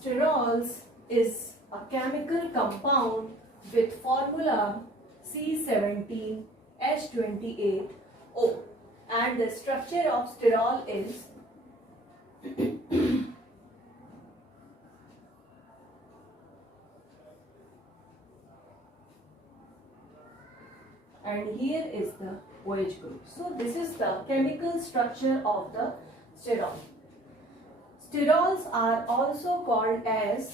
sterols is a chemical compound with formula C17H28O, and the structure of sterol is and here is the OH group. So this is the chemical structure of the sterol. Sterols are also called as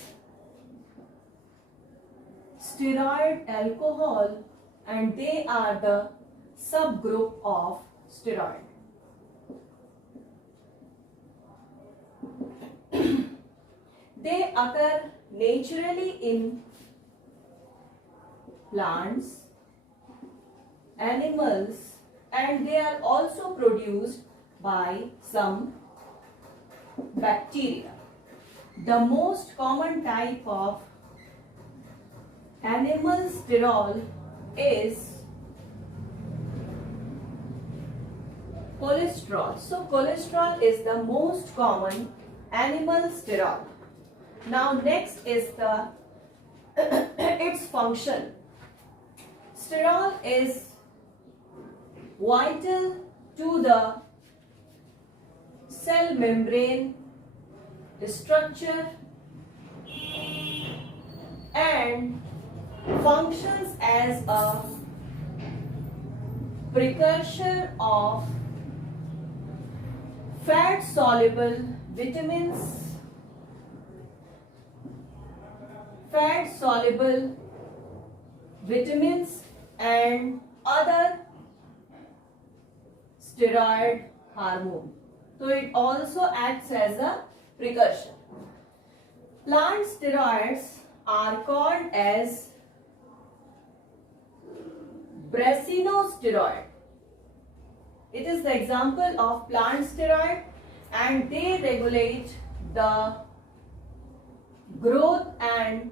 steroid alcohol, and they are the subgroup of steroid. They occur naturally in plants, animals, and they are also produced by some bacteria. The most common type of animal sterol is cholesterol. So cholesterol is the most common animal sterol. Now next is the its function. Sterol is vital to the cell membrane structure and functions as a precursor of fat soluble vitamins, and other steroid hormone. So it also acts as a precursor. Plant steroids are called as brasinosteroid. It is the example of plant steroid, and they regulate the growth and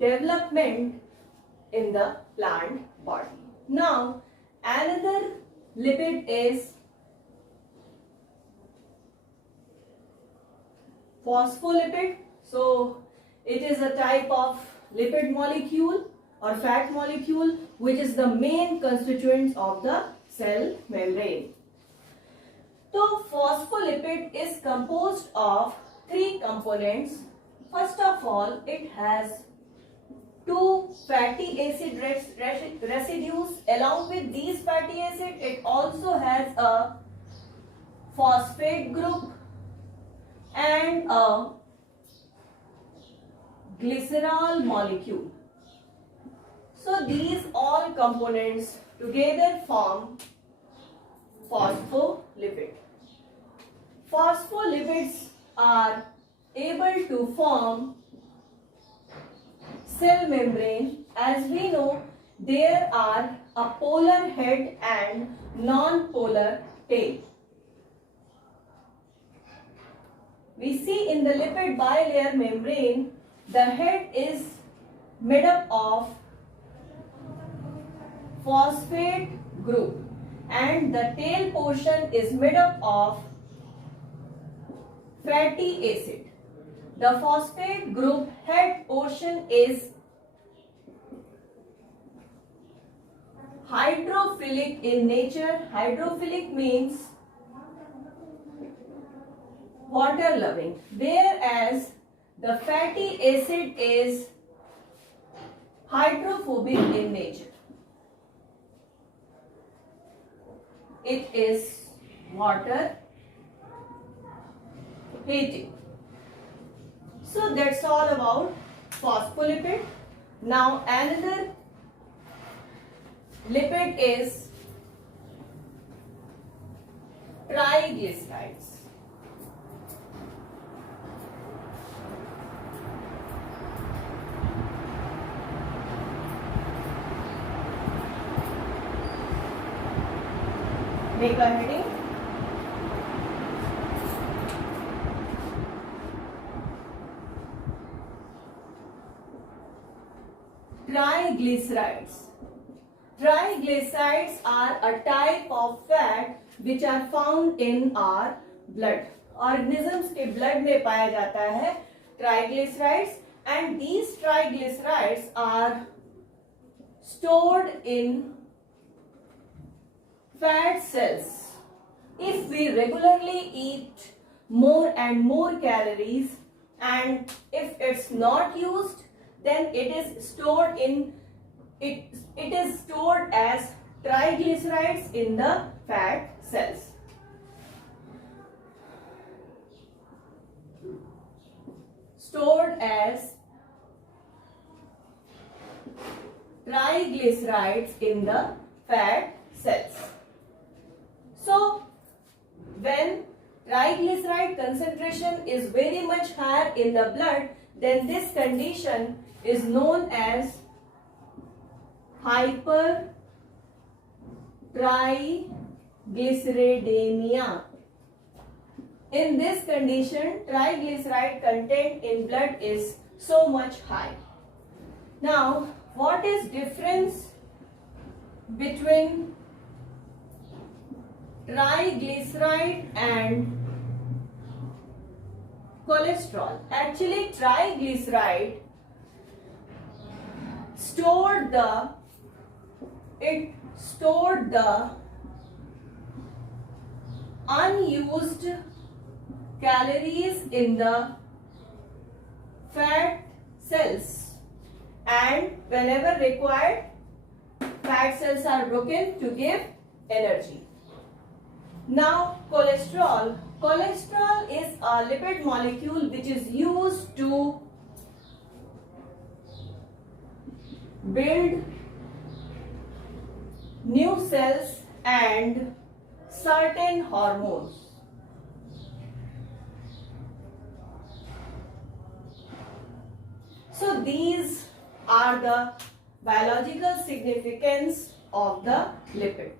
development in the plant body. Now another lipid is phospholipid. So it is a type of lipid molecule or fat molecule which is the main constituent of the cell membrane. So phospholipid is composed of three components. First of all, it has two fatty acid residues. Along with these fatty acid, it also has a phosphate group and a glycerol molecule. So these all components together form phospholipid. Phospholipids are able to form cell membrane. As we know, there are a polar head and non-polar tail. We see in the lipid bilayer membrane, the head is made up of phosphate group and the tail portion is made up of fatty acid. The phosphate group head portion is hydrophilic in nature. Hydrophilic means water loving, whereas the fatty acid is hydrophobic in nature. It is water hating. So that's all about phospholipid. Now another lipid is triglycerides. Make a heading. Triglycerides. Triglycerides are a type of fat which are found in our blood. Organisms के blood में पाया जाता है triglycerides, and these triglycerides are stored in fat cells. If we regularly eat more and more calories, and if it's not used, then it is stored as triglycerides in the fat cells. Stored as triglycerides in the fat cells. So when triglyceride concentration is very much higher in the blood, then this condition is known as hypertriglyceridemia. In this condition, triglyceride content in blood is so much high. Now, what is difference between triglyceride and cholesterol? Actually, triglyceride stored the unused calories in the fat cells, and whenever required, fat cells are broken to give energy. Now, cholesterol. Cholesterol is a lipid molecule which is used to build new cells and certain hormones. So these are the biological significance of the lipid.